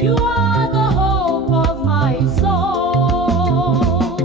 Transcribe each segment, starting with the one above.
You are the hope of my soul.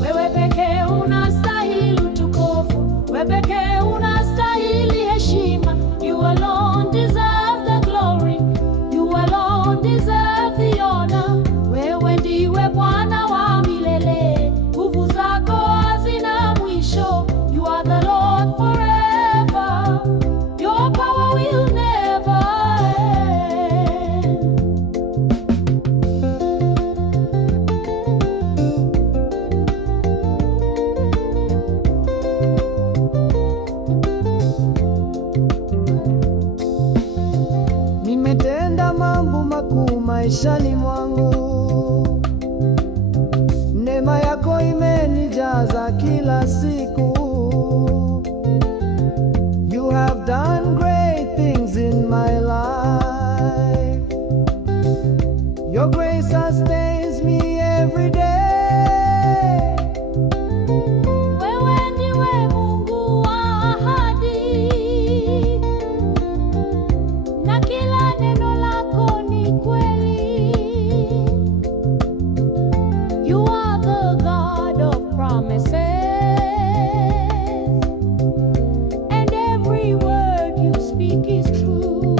Wewe pekee unastahili utukufu, wewe pekee unastahili heshima. You alone deserve the glory, you alone deserve the honor. Wewe ndiwe Bwana wa milele, nguvu zako hazina mwisho. You are the Lord forever, your power will never end. Nimetenda mambo makuu maishani mwangu, neema yako imenijaza kila siku. You have done great things in my life. Your grace sustains me every day. Wewe ndiwe Mungu wa ahadi, na kila neno lako ni kweli. You are the God of promises, and every word you speak is true.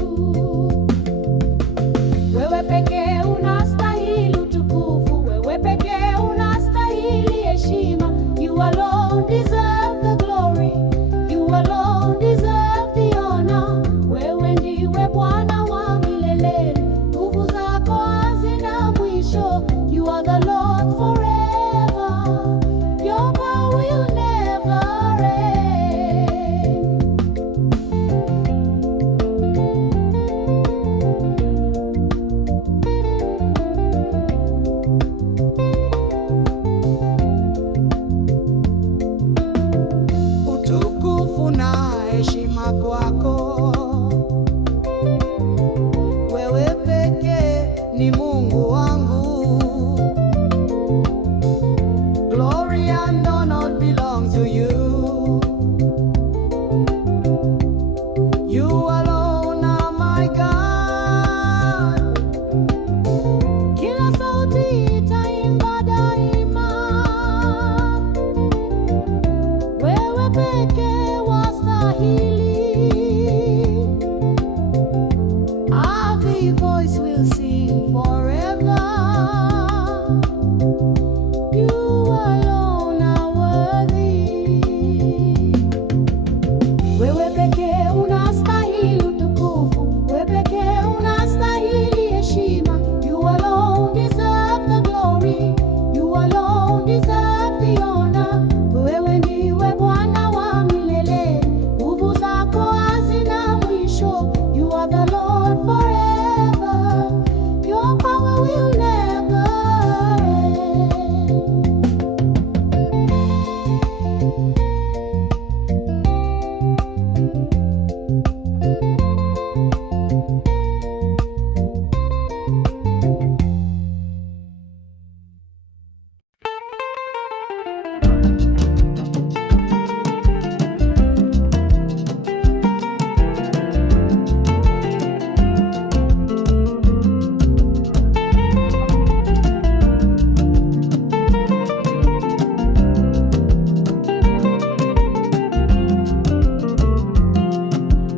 Wewe pekee unastahili utukufu, wewe pekee unastahili heshima. You alone deserve the glory, you alone deserve the honor. Wewe ndiwe Bwana wa milele, nguvu zako hazina mwisho. You are the Lord forever, your power will never end. Utukufu na heshima kwako, wewe pekee ni Mungu wangu. Glory and honor belong to you. You alone are my God. Kila sauti itaimba daima, wewe pekee wastahili. Every voice will sing forever. You alone are worthy. Wewe pekee unastahili utukufu, wewe pekee unastahili heshima. You alone deserve the glory, you alone deserve the honor. Wewe ndiwe Bwana wa milele, nguvu zako hazina mwisho. You are the Lord forever, your power will never end.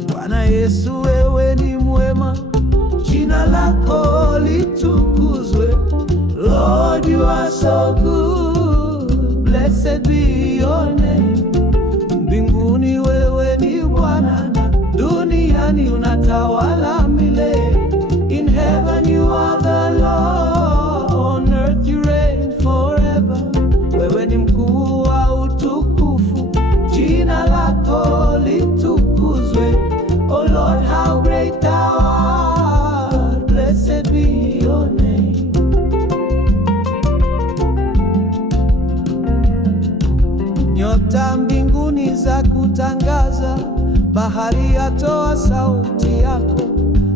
Bwana Yesu, wewe ni mwema, jina lako litukuzwe. Lord, you are so good, blessed be your name. Mbinguni wewe ni Bwana, na duniani unatawala milele. In heaven you are the Lord, on earth you reign forever. Wewe ni mkuu wa utukufu, jina lako litukuzwe. Oh Lord, how great thou art, blessed be your name. Nyota mbinguni za kutangaza, bahari yatoa sauti yako.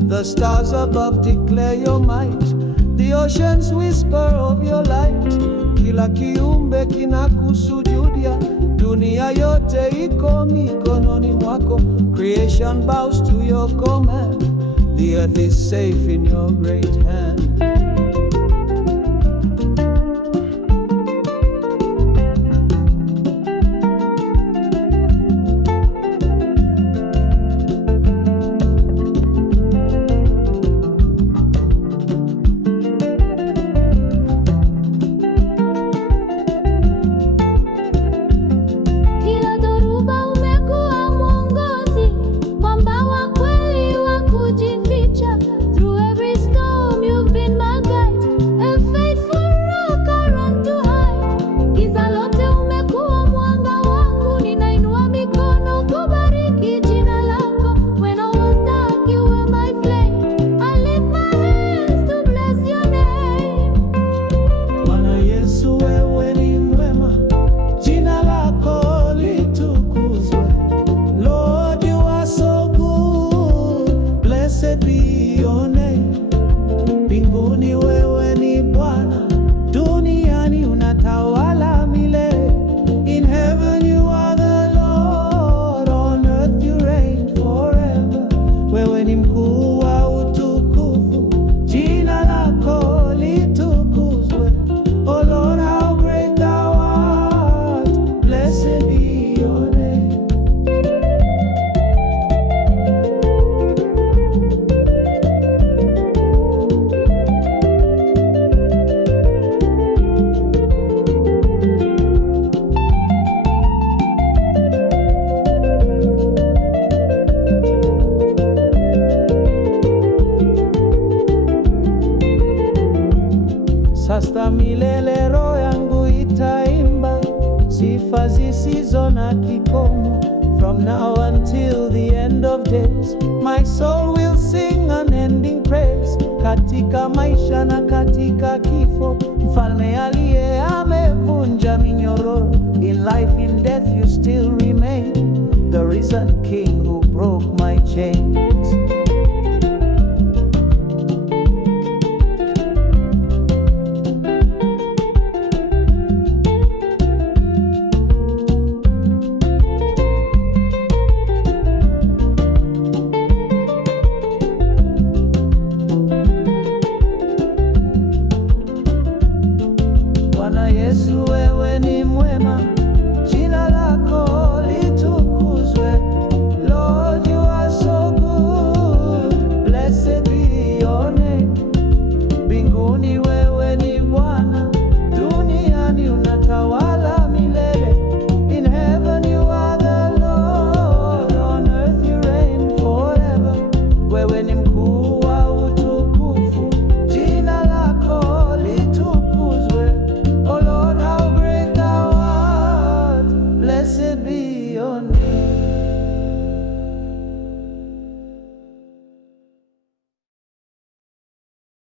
The stars above declare your might, the oceans whisper of your light. Kila kiumbe kinakusujudia, dunia yote iko mikononi mwako. Creation bows to your command, The earth is safe in your great hand. Kila dhoruba umekuwa mwongozi, mwamba wa kweli wa kujificha. Through every storm you've been my guide, a faithful rock I run to hide. Giza lote umekuwa mwanga wangu, ninainua mikono kubariki jina lako. When all was dark you were my flame, I lift my hands to bless your name. Bwana Yesu, wewe ni mwema, jina lako litukuzwe. Lord, you are so good, blessed be your name. Mbinguni wewe ni Bwana, duniani unatawala milele. In heaven you are the Lord, on earth you reign forever. Wewe ni mkuu wa utukufu, jina lako litukuzwe. Oh Lord, how great thou art, blessed be your name. Sasa milele roho yangu itaimba sifa zisizo na kikomo. From now until the end of days, my soul will sing unending praise. Katika maisha na katika kifo, mfalme aliye amevunja minyororo. In life, in death, you still remain the risen King.